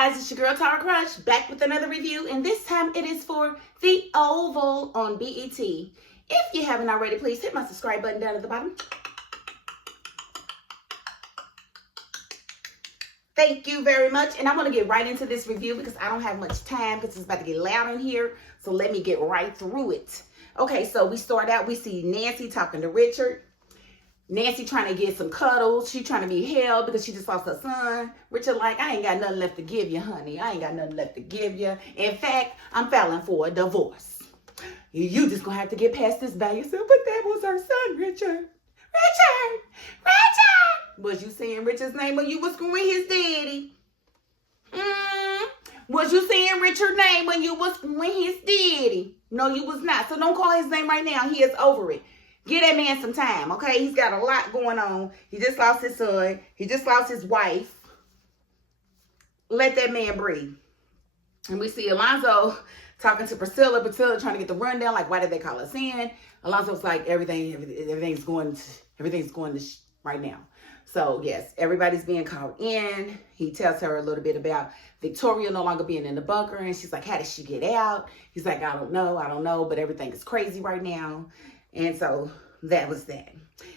guys, it's your girl Tara Crush back with another review, and this time it is for The Oval on BET. If you haven't already, please hit my subscribe button down at the bottom. Thank you very much, and I'm going to get right into this review because I don't have much time because it's about to get loud in here, so let me get right through it. Okay, so we start out, we see Nancy talking to Richard. Nancy trying to get some cuddles. She trying to be held because she just lost her son. Richard like, I ain't got nothing left to give you, honey. I ain't got nothing left to give you. In fact, I'm filing for a divorce. You just gonna have to get past this by yourself. But that was her son, Richard. Richard! Richard! Was you saying Richard's name when you was screwing his daddy? Was you saying Richard's name when you was screwing his daddy? No, you was not. So don't call his name right now. He is over it. Give that man some time, okay? He's got a lot going on. He just lost his son. He just lost his wife. Let that man breathe. And we see Alonzo talking to Priscilla. Priscilla trying to get the rundown, like, why did they call us in? Alonzo's like, everything's going to right now. So, yes, everybody's being called in. He tells her a little bit about Victoria no longer being in the bunker. And she's like, how did she get out? He's like, I don't know, but everything is crazy right now. And so that was that.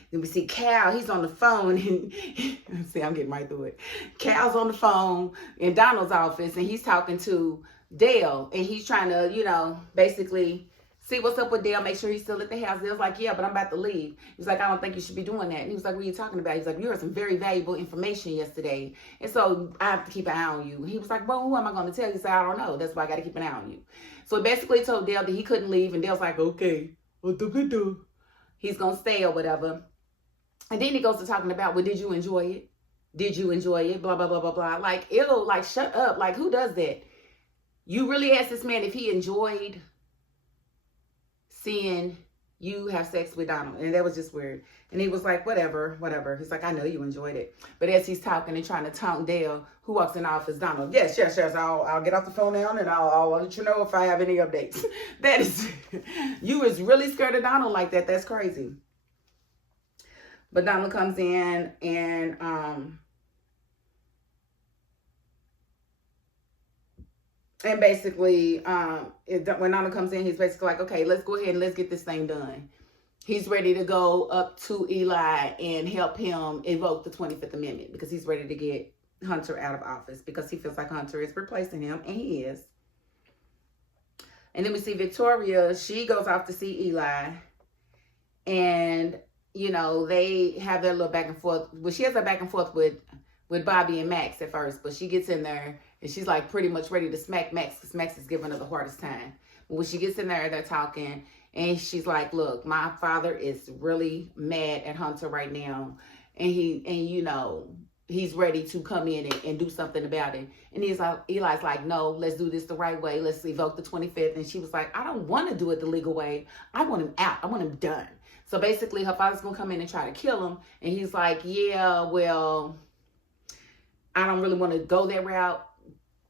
Then we see Cal, he's on the phone, and see, I'm getting right through it. Cal's on the phone in Donald's office, and he's talking to Dale, and he's trying to, basically see what's up with Dale, make sure he's still at the house. Dale's like, yeah, but I'm about to leave. He's like, I don't think you should be doing that. And he was like, what are you talking about? He's like, you heard some very valuable information yesterday, and so I have to keep an eye on you. He was like, well, who am I going to tell you? He said, I don't know. That's why I got to keep an eye on you. So he basically told Dale that he couldn't leave, and Dale's like, okay. He's gonna stay or whatever. And then he goes to talking about, well, did you enjoy it? Did you enjoy it? Blah, blah, blah, blah, blah. Like, it'll, like, shut up. Like, who does that? You really asked this man if he enjoyed seeing you have sex with Donald. And that was just weird. And he was like, whatever. He's like, I know you enjoyed it. But as he's talking and trying to taunt Dale, who walks in the office, Donald, yes. I'll get off the phone now and I'll let you know if I have any updates. That is, you was really scared of Donald like that. That's crazy. But Donald comes in and, basically, when Donald comes in, he's basically like, okay, let's go ahead and let's get this thing done. He's ready to go up to Eli and help him invoke the 25th Amendment because he's ready to get Hunter out of office because he feels like Hunter is replacing him, and he is. And then we see Victoria. She goes off to see Eli, and, they have their little back and forth. Well, she has a back and forth with Bobby and Max at first, but she gets in there, and she's like pretty much ready to smack Max because Max is giving her the hardest time. But when she gets in there, they're talking. And she's like, look, my father is really mad at Hunter right now. And he's ready to come in and do something about it. And Eli's like, no, let's do this the right way. Let's evoke the 25th. And she was like, I don't want to do it the legal way. I want him out. I want him done. So basically her father's going to come in and try to kill him. And he's like, yeah, well, I don't really want to go that route.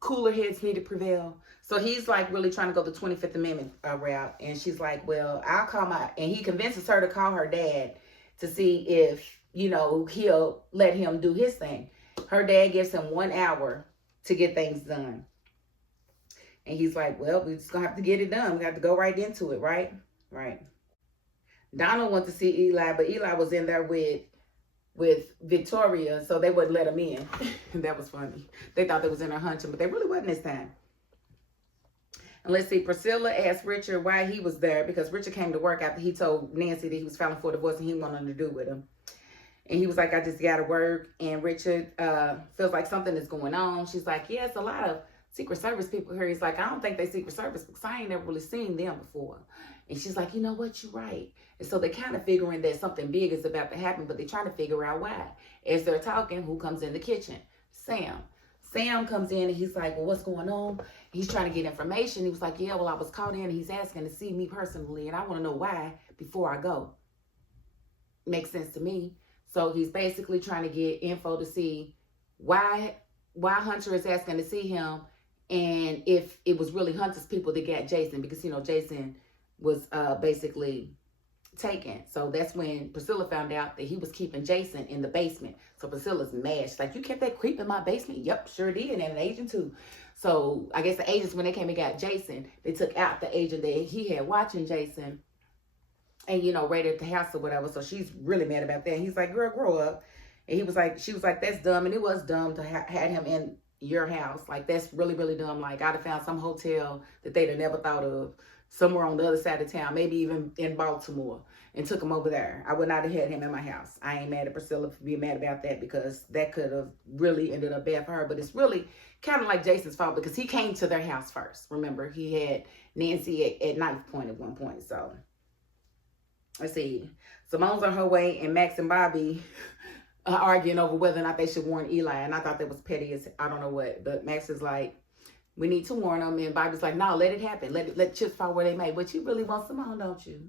Cooler heads need to prevail. So he's like really trying to go the 25th Amendment route. And she's like, well, I'll call and he convinces her to call her dad to see if, he'll let him do his thing. Her dad gives him 1 hour to get things done. And he's like, well, we're just going to have to get it done. We have to go right into it, right? Right. Donald went to see Eli, but Eli was in there with Victoria, so they wouldn't let him in. That was funny. They thought they was in there hunting, but they really wasn't this time. And let's see, Priscilla asked Richard why he was there because Richard came to work after he told Nancy that he was filing for divorce and he wanted nothing to do with him. And he was like, I just got to work. And Richard feels like something is going on. She's like, yeah, it's a lot of Secret Service people here. He's like, I don't think they Secret Service because I ain't never really seen them before. And she's like, you know what, you're right. And so they're kind of figuring that something big is about to happen, but they're trying to figure out why. As they're talking, who comes in the kitchen? Sam. Sam comes in and he's like, well, what's going on? He's trying to get information. He was like, yeah, well, I was called in and he's asking to see me personally and I want to know why before I go. Makes sense to me. So he's basically trying to get info to see why Hunter is asking to see him and if it was really Hunter's people that got Jason because, Jason was basically taken. So that's when Priscilla found out that he was keeping Jason in the basement. So Priscilla's mad. She's like, you kept that creep in my basement? Yep, sure did. And an agent too. So I guess the agents, when they came and got Jason, they took out the agent that he had watching Jason and, you know, raided the house or whatever. So she's really mad about that. He's like, girl, grow up. And she was like, that's dumb. And it was dumb to had him in your house. Like, that's really, really dumb. Like, I'd have found some hotel that they'd have never thought of somewhere on the other side of town, maybe even in Baltimore, and took him over there. I would not have had him in my house. I ain't mad at Priscilla for being mad about that, because that could have really ended up bad for her. But it's really kind of like Jason's fault, because he came to their house first. Remember, he had Nancy at knife point at one point. So let's see. Simone's on her way, and Max and Bobby arguing over whether or not they should warn Eli. And I thought that was petty as I don't know what. But Max is like, we need to warn them. And Bobby's like, no, let it happen. Let chips fall where they may. But you really want Simone, don't you?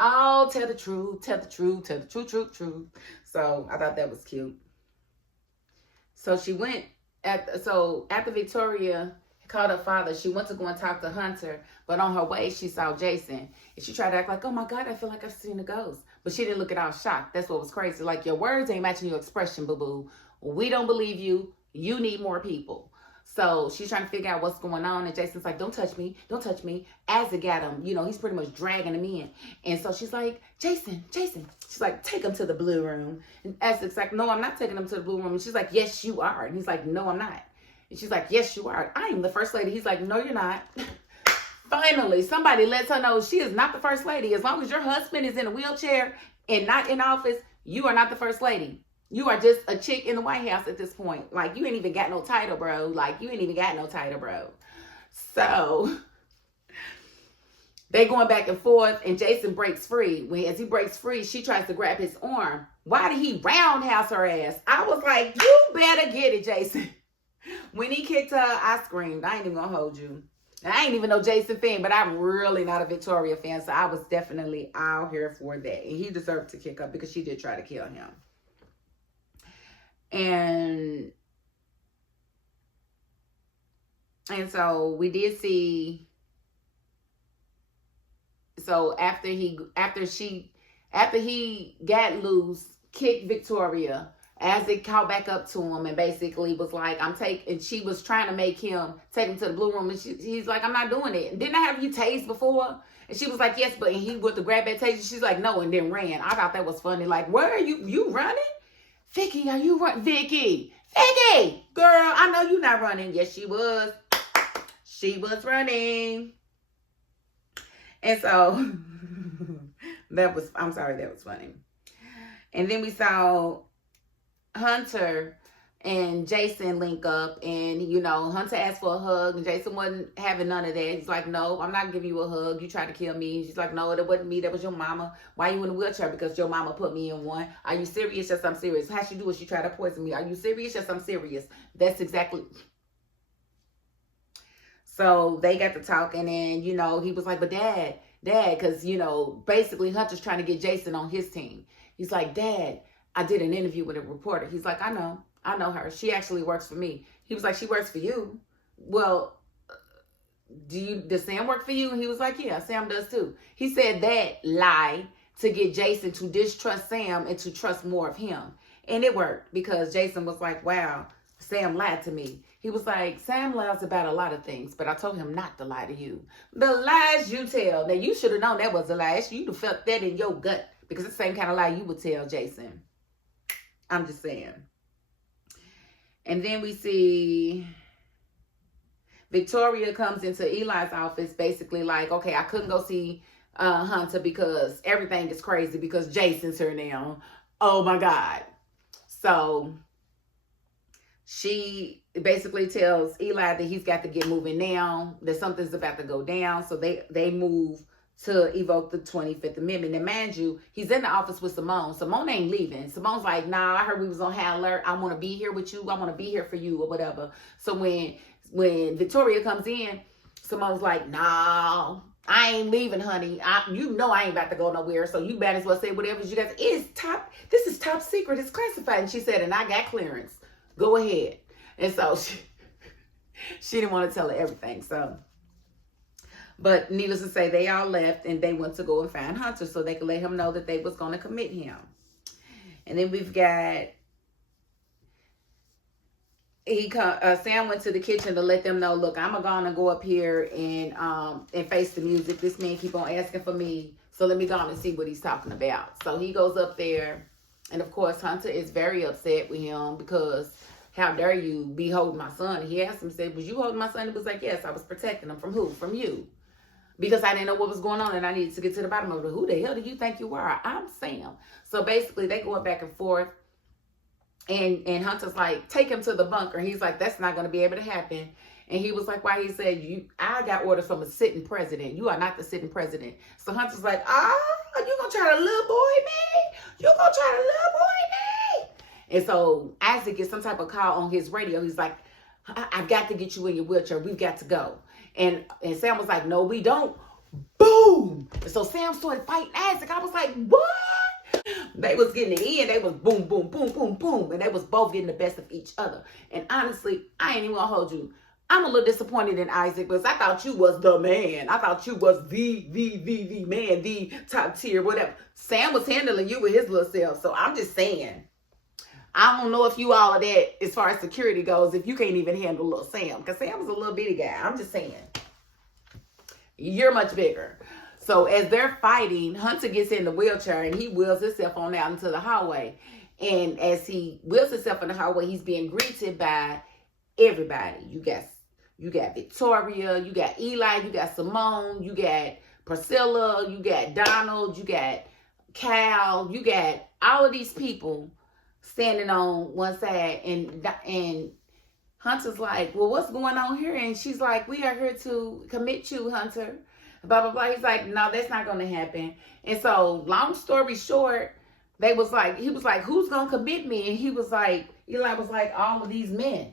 Oh, tell the truth, tell the truth, tell the truth. So I thought that was cute. So she went after Victoria called her father, she went to go and talk to Hunter, but on her way she saw Jason, and she tried to act like, oh my God, I feel like I've seen a ghost. But she didn't look at all shocked. That's what was crazy. Like, your words ain't matching your expression, boo-boo. We don't believe you. You need more people. So she's trying to figure out what's going on. And Jason's like, don't touch me. Don't touch me. As it got him, you know, he's pretty much dragging him in. And so she's like, Jason. She's like, take him to the blue room. And Essex like, no, I'm not taking him to the blue room. And she's like, yes, you are. And he's like, no, I'm not. And she's like, yes, you are. I am the first lady. He's like, no, you're not. Finally, somebody lets her know she is not the first lady. As long as your husband is in a wheelchair and not in office, you are not the first lady. You are just a chick in the White House at this point. Like, you ain't even got no title, bro. So they going back and forth, and Jason breaks free. As he breaks free, she tries to grab his arm. Why did he roundhouse her ass? I was like, you better get it, Jason. When he kicked her, I screamed. I ain't even gonna hold you. And I ain't even no Jason fan, but I'm really not a Victoria fan, so I was definitely out here for that. And he deserved to kick her because she did try to kill him. And so we did see, so after he got loose, kicked Victoria, as it caught back up to him and basically was like, and she was trying to make him take him to the blue room, and he's like, I'm not doing it. And didn't I have you tased before? And she was like, yes, but he went to grab that taser. She's like, no, and then ran. I thought that was funny. Like, where are you running? Vicky, are you running? Vicky, girl, I know you're not running. Yes, she was. She was running. And so that was funny. And then we saw Hunter and Jason link up, and you know, Hunter asked for a hug, and Jason wasn't having none of that. He's like, no, I'm not giving you a hug. You tried to kill me. She's like, no, that wasn't me. That was your mama. Why you in a wheelchair? Because your mama put me in one. Are you serious? Yes, I'm serious. How she do it? She tried to poison me. Are you serious? Yes, I'm serious. That's exactly. So they got to talking, and you know, he was like, but dad, because you know, basically Hunter's trying to get Jason on his team.'s like, Dad, I did an interview with a reporter. He's like, I know her. She actually works for me. He was like, she works for you? Well, does Sam work for you? And he was like, yeah, Sam does too. He said that lie to get Jason to distrust Sam and to trust more of him. And it worked, because Jason was like, wow, Sam lied to me. He was like, Sam lies about a lot of things, but I told him not to lie to you. The lies you tell. Now, you should have known that was a lie. You'd have felt that in your gut, because it's the same kind of lie you would tell Jason. I'm just saying. And then we see Victoria comes into Eli's office basically like, okay, I couldn't go see Hunter because everything is crazy because Jason's here now. Oh my God. So she basically tells Eli that he's got to get moving now, that something's about to go down. So they move to evoke the 25th Amendment. And mind you, he's in the office with Simone. Simone ain't leaving. Simone's like, nah, I heard we was on high alert. I want to be here with you. I want to be here for you or whatever. So when Victoria comes in, Simone's like, nah, I ain't leaving, honey. You know I ain't about to go nowhere. So you might as well say whatever you got. This is top secret. It's classified. And she said, and I got clearance. Go ahead. And so she didn't want to tell her everything. So But needless to say, they all left and they went to go and find Hunter so they could let him know that they was going to commit him. And then we've got Sam went to the kitchen to let them know, look, I'm gonna go up here and face the music. This man keep on asking for me, so let me go on and see what he's talking about. So he goes up there, and of course Hunter is very upset with him because how dare you be holding my son? He asked him, said, was you holding my son? He was like, yes, I was protecting him. From who? From you. Because I didn't know what was going on and I needed to get to the bottom of it. Who the hell do you think you are? I'm Sam. So basically they going back and forth. And Hunter's like, take him to the bunker. He's like, that's not going to be able to happen. And he was like, why? He said, I got orders from a sitting president. You are not the sitting president. So Hunter's like, you going to try to little boy me? You going to try to little boy me? And so Isaac gets some type of call on his radio. He's like, I've got to get you in your wheelchair. We've got to go. And Sam was like, no, we don't. Boom. And so Sam started fighting Isaac. I was like, what? They was getting it in. They was boom, boom, boom, boom, boom. And they was both getting the best of each other. And honestly, I ain't even gonna hold you. I'm a little disappointed in Isaac because I thought you was the man. I thought you was the man, the top tier, whatever. Sam was handling you with his little self. So I'm just saying, I don't know if you all of that as far as security goes, if you can't even handle little Sam. Because Sam was a little bitty guy. I'm just saying. You're much bigger. So as they're fighting, Hunter gets in the wheelchair and he wheels himself on out into the hallway. And as he wheels himself in the hallway, he's being greeted by everybody. You got Victoria, you got Eli, you got Simone, you got Priscilla, you got Donald, you got Cal, you got all of these people standing on one side. And Hunter's like, well, what's going on here? And she's like, we are here to commit you, Hunter. Blah, blah, blah. He's like, no, that's not going to happen. And so, long story short, he was like, who's going to commit me? And he was like, Eli was like, all of these men.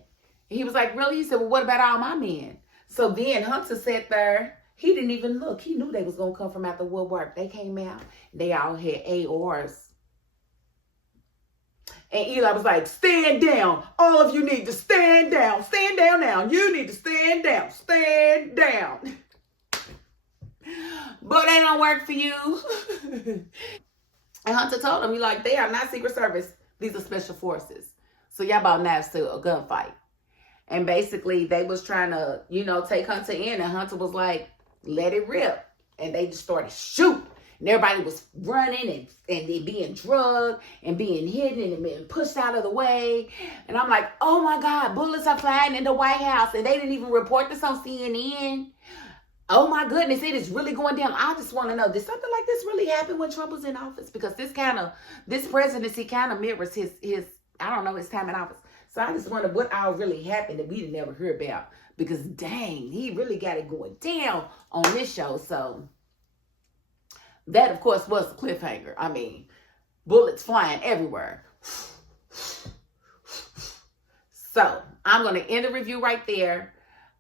And he was like, really? He said, well, what about all my men? So then Hunter sat there. He didn't even look. He knew they was going to come from out the woodwork. They came out. They all had ARs. And Eli was like, stand down. All of you need to stand down. Stand down now. You need to stand down. Stand down. But they don't work for you. And Hunter told him, like, they are not Secret Service. These are special forces. So y'all about knives to a gunfight. And basically they was trying to, take Hunter in. And Hunter was like, let it rip. And they just started shooting. And everybody was running and they being drugged and being hidden and being pushed out of the way. And I'm like, oh my God, bullets are flying in the White House. And they didn't even report this on CNN. Oh my goodness, it is really going down. I just want to know, did something like this really happen when Trump was in office? Because this presidency kind of mirrors his time in office. So I just wonder what all really happened that we didn't ever hear about. Because dang, he really got it going down on this show. So that, of course, was a cliffhanger. I mean, bullets flying everywhere. So I'm going to end the review right there.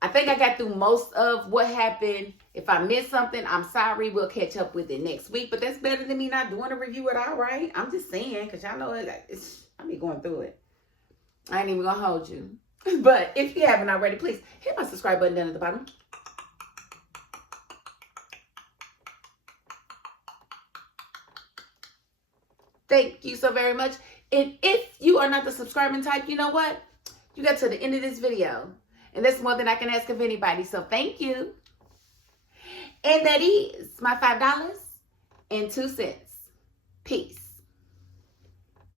I think I got through most of what happened. If I missed something, I'm sorry. We'll catch up with it next week. But that's better than me not doing a review at all, right? I'm just saying, because y'all know I be going through it. I ain't even going to hold you. But if you haven't already, please hit my subscribe button down at the bottom. Thank you so very much. And if you are not the subscribing type, you know what? You got to the end of this video. And that's more than I can ask of anybody. So thank you. And that is my $5.02. Peace.